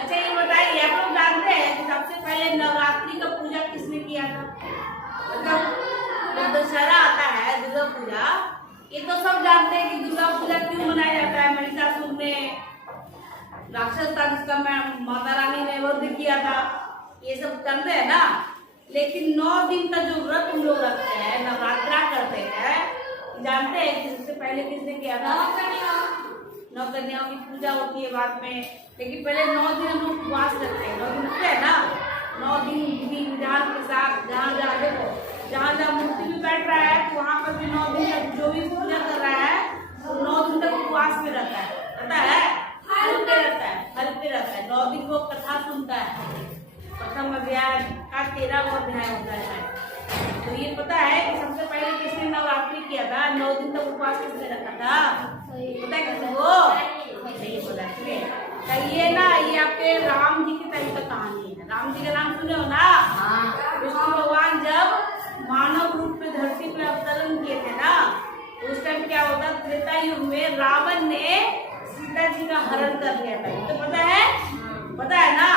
अच्छा ये बताइए, आप लोग जानते हैं कि सबसे पहले नवरात्रि का पूजा किसने किया था? मतलब जब दशहरा आता है, दुर्गा पूजा, ये तो सब जानते हैं कि दुर्गा पूजा क्यों मनाया जाता है। महिषासुर ने राक्षस था जिसका माता रानी ने वध किया था, ये सब जानते हैं ना। लेकिन 9 दिन का जो व्रत हम लोग रखते हैं, नवरात्रा करते हैं, जानते हैं कि सबसे पहले किसने किया था? 9 कन्याओं की पूजा होती है बाद में, लेकिन पहले 9 दिन हम लोग उपवास रखते हैं। 9 दिन रखते हैं ना, 9 दिन विधि विधान के साथ, जहाँ जहाँ देखो, जहाँ जहाँ मूर्ति भी बैठ रहा है तो वहाँ पर भी 9 दिन तक जो भी पूजा कर रहा है तो 9 दिन तक उपवास में रहता है, पता है, हल पे रहता है, हल पे रहता है। 9 दिन वो कथा सुनता है, प्रथम अध्याय का 13वां अध्याय होता है। तो ये पता है कि सबसे पहले किसने नवरात्रि किया था? 9 दिन तक उपवास किसने रखा था? पता है किसी को? नहीं पता। कहिए ना, ये आपके राम जी की तरह का कहानी है। राम जी का नाम सुने हो ना? विष्णु भगवान जब मानव रूप में धरती पे अवतरण किए थे ना, उस टाइम क्या होता, त्रेता युग में रावण ने सीता जी का हरण कर लिया था। तो पता है, पता है ना,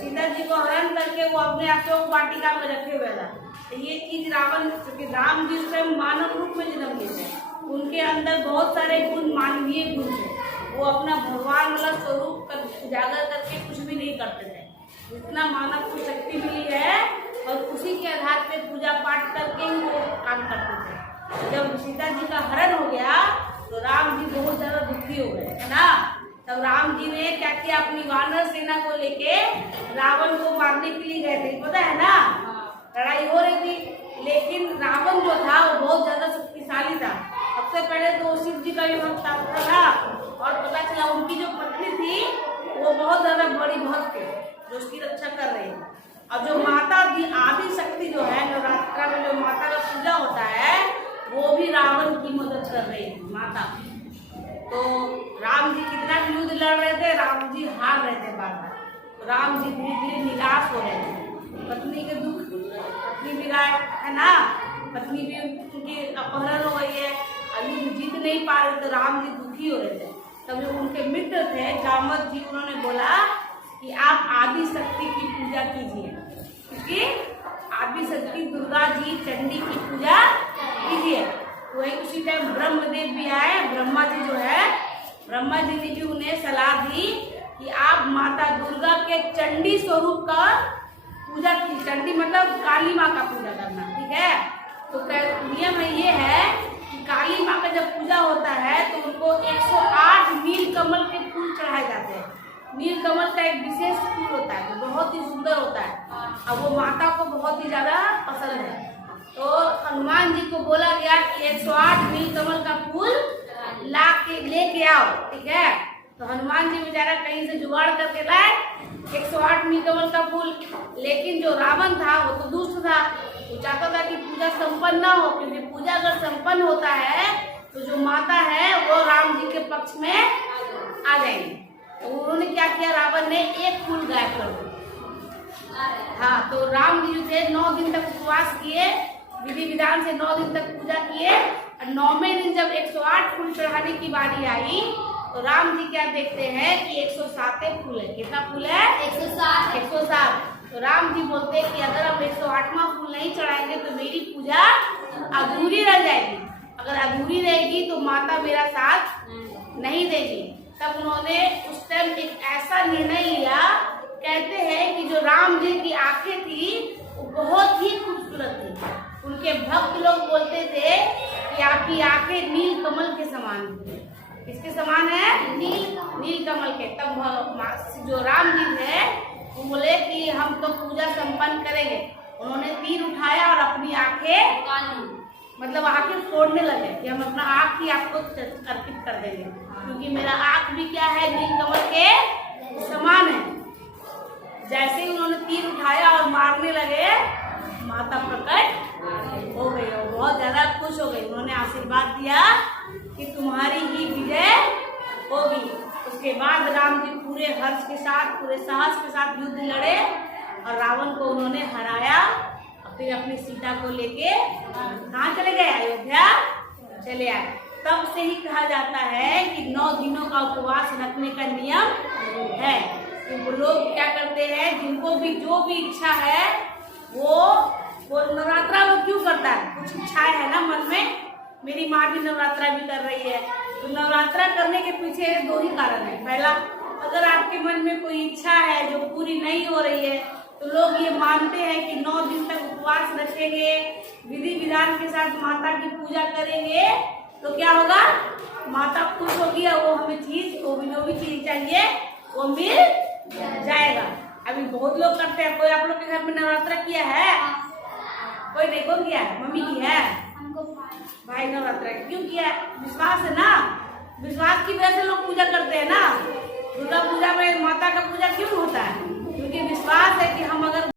सीता जी को हरण करके वो अपने अशोक वाटिका में रखे हुए था। तो ये चीज रावण, क्योंकि राम जी उस टाइम मानव रूप में जन्म लिए थे, उनके अंदर बहुत सारे गुण, मानवीय गुण थे। वो अपना भगवान वाला स्वरूप उजागर करके कुछ भी नहीं करते थे। जितना मानव को शक्ति मिली है और उसी के आधार पे पूजा पाठ करके ही वो काम करते थे। जब सीता जी का हरण हो गया तो राम जी बहुत ज्यादा दुखी हो गए, है ना। तब राम जी ने क्या किया, अपनी वानर सेना को लेके रावण को मारने के लिए गए थे, पता है ना। लड़ाई हो रही थी, लेकिन रावण जो था वो बहुत ज्यादा शक्तिशाली था। सबसे पहले तो शिव जी का भी भक्त था और पता चला उनकी जो पत्नी थी वो बहुत ज्यादा बड़ी भक्त थी जो उसकी रक्षा कर रही है। और जो माता दी आदि शक्ति जो है, नवरात्रा में जो माता का पूजा होता है, वो भी रावण की मदद कर रही है माता। तो राम जी कितना युद्ध लड़ रहे थे, राम जी हार रहे थे बार बार। तो राम जी धीरे धीरे निराश हो रहे थे। पत्नी के दुख, पत्नी भी है ना, पत्नी भी उनकी अपहरण हो गई है, अभी जीत नहीं पा रहे, तो राम जी दुखी हो रहे थे। तब जो उनके मित्र थे जामवंत जी, उन्होंने बोला कि आप आदि शक्ति की पूजा कीजिए, क्योंकि आदि शक्ति दुर्गा जी, चंडी की पूजा कीजिए। वही उसी टाइम ब्रह्मदेव भी आए, ब्रह्मा जी जो है, ब्रह्मा जी ने भी उन्हें सलाह दी कि आप माता दुर्गा के चंडी स्वरूप का पूजा की। चंडी मतलब काली माँ का पूजा करना, ठीक है। तो नियम ये है कि काली माँ का जब पूजा होता है तो उनको 108 नील कमल के फूल चढ़ाए जाते हैं। नील कमल का एक विशेष फूल होता है जो बहुत ही सुंदर होता है और वो माता को बहुत ही ज्यादा पसंद है। तो हनुमान जी को बोला गया कि 108 नील कमल का फूल ला के लेके आओ, ठीक है। तो हनुमान जी बेचारा कहीं से जुगाड़ करके लाए 108 नील कमल का फूल। लेकिन जो रावण था वो तो दुष्ट था, वो चाहता था कि पूजा संपन्न ना हो, क्योंकि पूजा अगर संपन्न होता है तो जो माता है वो राम जी के पक्ष में आ जाएंगे। तो उन्होंने क्या किया, रावण ने एक फूल गायब कर दिया। हाँ, तो राम जी जो थे 9 दिन तक उपवास किए, विधि विधान से 9 दिन तक पूजा किए, और 9वें दिन जब 108 फूल चढ़ाने की बारी आई तो राम जी क्या देखते हैं कि 107 फूल है। कितना फूल है? 107। तो राम जी बोलते हैं कि अगर हम 108वां फूल नहीं चढ़ाएंगे तो मेरी पूजा अधूरी रह जाएगी। अगर अधूरी रहेगी तो माता मेरा साथ नहीं देगी। तब उन्होंने उस टाइम एक ऐसा निर्णय लिया, कहते हैं कि जो राम जी की आंखें थी वो बहुत ही खूबसूरत थी। उनके भक्त लोग बोलते थे कि आपकी आंखें नील कमल के समान थी। किसके समान है? नील कमल के। तब जो राम जी थे वो बोले कि हम तो पूजा संपन्न करेंगे। उन्होंने तीर उठाया और अपनी आंखें, मतलब आंखें फोड़ने लगे कि हम अपना आंख ही आपको अर्पित कर देंगे, क्योंकि मेरा आंख भी क्या है, नील कमल के समान है। जैसे ही उन्होंने तीर उठाया और मारने लगे, माता प्रकट हो गई और बहुत ज्यादा खुश हो गई। उन्होंने आशीर्वाद दिया कि तुम्हारी ही विजय होगी। उसके बाद राम जी पूरे हर्ष के साथ, पूरे साहस के साथ युद्ध लड़े और रावण को उन्होंने हराया। फिर अपनी सीता को लेके कहाँ चले गए? अयोध्या चले आए। तब से ही कहा जाता है कि 9 दिनों का उपवास रखने का नियम है। तो लोग क्या करते हैं, जिनको भी जो भी इच्छा है वो नवरात्रा वो क्यों करता है, कुछ इच्छाएं है ना मन में। मेरी माँ भी नवरात्रा भी कर रही है, तो नवरात्रा करने के पीछे दो ही कारण है। पहला, अगर आपके मन में कोई इच्छा है जो पूरी नहीं हो रही है, तो लोग ये मानते हैं कि 9 दिन तक उपवास रखेंगे, विधि विधान के साथ माता की पूजा करेंगे, तो क्या होगा, माता खुश होगी और वो हमें चीज, वो भी चीज चाहिए वो मिल जाएगा। अभी बहुत लोग करते हैं। कोई आप लोग के घर में नवरात्रा किया है? कोई नहीं, कौन किया है? मम्मी की है, भाई नवरात्रा क्यों किया है? विश्वास है ना, विश्वास की वजह से लोग पूजा करते हैं ना। दुर्गा पूजा में माता का पूजा क्यों